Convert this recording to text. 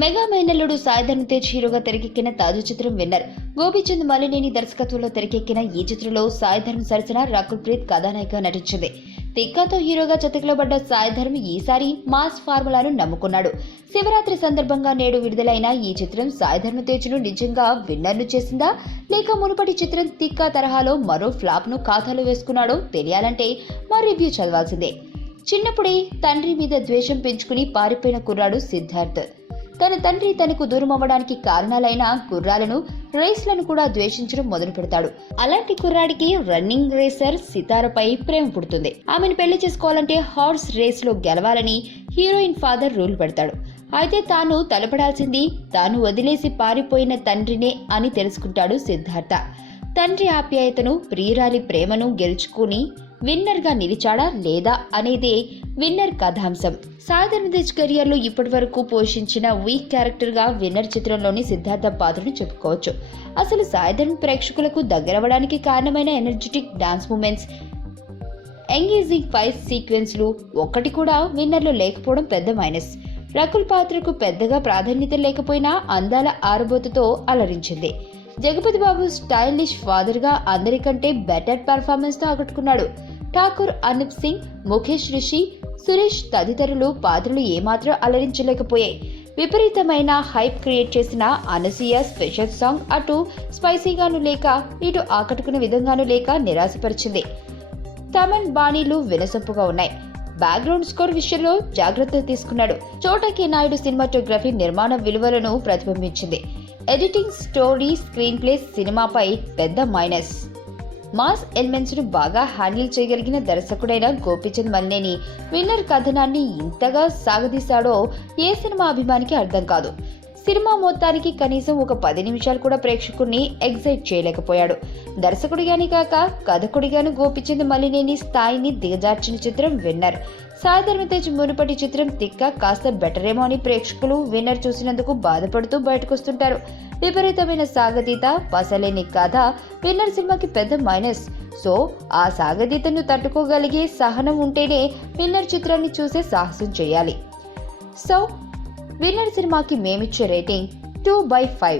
Mega మేనల్లుడు సాయి ధరమ్ తేజ్ హీరోగా తెరకెక్కిన తాజా చిత్రం విన్నర్. గోపీచంద్ మలినేని దర్శకత్వంలో తెరకెక్కిన ఈ చిత్రంలో సాయి ధరమ్ సరసన రకుల్ ప్రీత్ కథానాయికగా నటించింది. తిక్కాతో హీరోగా చతికిలబడ్డ సాయి ధరమ్ ఈసారి మాస్ ఫార్ములాను నమ్ముకున్నాడు. శివరాత్రి సందర్భంగా నేడు విడుదలైన ఈ చిత్రం సాయి ధరమ్ తేజ్ ను నిజంగా విన్నర్ను చేసిందా, లేక మునుపటి చిత్రం తిక్కా తరహాలో మరో ఫ్లాప్ ను ఖాతాలో వేసుకున్నాడో తెలియాలంటే మా రివ్యూ చదవాల్సిందే. చిన్నప్పుడే తండ్రి మీద ద్వేషం పెంచుకుని పారిపోయిన కుర్రాడు సిద్ధార్థ్ తన తండ్రి తనకు దూరం అవ్వడానికి కారణాలైన గుర్రాలను, రేస్లను కూడా ద్వేషించడం మొదలు పెడతాడు. అలాంటి కుర్రాడికి రన్నింగ్ రేసర్ సితారపై ప్రేమ పుడుతుంది. ఆమెను పెళ్లి చేసుకోవాలంటే హార్స్ రేస్ లో గెలవాలని హీరోయిన్ ఫాదర్ రూల్ పెడతాడు. అయితే తాను తలపడాల్సింది తాను వదిలేసి పారిపోయిన తండ్రినే అని తెలుసుకుంటాడు సిద్ధార్థ. తండ్రి ఆప్యాయతను, ప్రియురాలి ప్రేమను గెలుచుకుని విన్నర్ గా నిలిచాడా లేదా అనేదే విన్నర్ కథాంశం. సాయి ధరమ్ తేజ్ కెరియర్ లో ఇప్పటి వరకు పోషించిన వీక్ క్యారెక్టర్ గా విన్నర్ చిత్రంలోని సిద్ధార్థ పాత్రను చెప్పుకోవచ్చు. అసలు సాయి ధరమ్ ప్రేక్షకులకు దగ్గరవడానికి కారణమైన energetic dance movements, engaging fight సీక్వెన్స్లు ఒక్కటి కూడా విన్నర్ లో లేకపోవడం పెద్ద మైనస్. రకుల్ పాత్రకు పెద్దగా ప్రాధాన్యత లేకపోయినా అందాల ఆరబోతుతో అలరించింది. జగపతి బాబు స్టైలిష్ ఫాదర్ గా అందరికంటే బెటర్ పర్ఫార్మెన్స్ తో ఆకట్టుకున్నాడు. ఠాకూర్, అనూప్ సింగ్, ముఖేష్ రిషి, సురేష్ తదితరులు పాత్రలు ఏమాత్రం అలరించలేకపోయాయి. విపరీతమైన హైప్ క్రియేట్ చేసిన అనసూయ స్పెషల్ సాంగ్ అటు స్పైసీగాను లేక ఇటు ఆకట్టుకునే విధంగాను లేక నిరాశపరిచింది. తమన్ బాణీలు వినసొంపుగా ఉన్నాయి. బ్యాక్గ్రౌండ్ స్కోర్ విషయంలో జాగ్రత్తలు తీసుకున్నాడు. చోటకి నాయుడు సినిమాటోగ్రఫీ నిర్మాణ విలువలను ప్రతిబింబించింది. ఎడిటింగ్, స్టోరీ, స్క్రీన్ ప్లే సినిమాపై పెద్ద మైనస్. మాస్ ఎలిమెంట్స్ ను బాగా హ్యాండిల్ చేయగలిగిన దర్శకుడైన గోపీచంద్ మలినేని విన్నర్ కథనాన్ని ఇంతగా సాగదీశాడో ఏ సినిమా అభిమానికి అర్థం కాదు. సినిమా మొత్తానికి కనీసం ఒక 10 నిమిషాలు కూడా ప్రేక్షకుడిని ఎగ్జైట్ చేయలేకపోయాడు. దర్శకుడిగాని కాక కథకుడిగాను గోపీచంద్ మలినేని స్థాయిని దిగజార్చిన చిత్రం విన్నర్. సాయి ధరమ్ తేజ్ మునుపటి చిత్రం తిక్క కాస్త బెటరేమో అని ప్రేక్షకులు విన్నర్ చూసినందుకు బాధపడుతూ బయటకొస్తుంటారు. విపరీతమైన సాగతీత, పసలేని కథ విన్నర్ సినిమాకి పెద్ద మైనస్. సో ఆ సాగతీతను తట్టుకోగలిగే సహనం ఉంటేనే విన్నర్ చిత్రాన్ని చూసే సాహసం చేయాలి. సో విన్నర్ సినిమాకి మేమిచ్చే రేటింగ్ 2/5.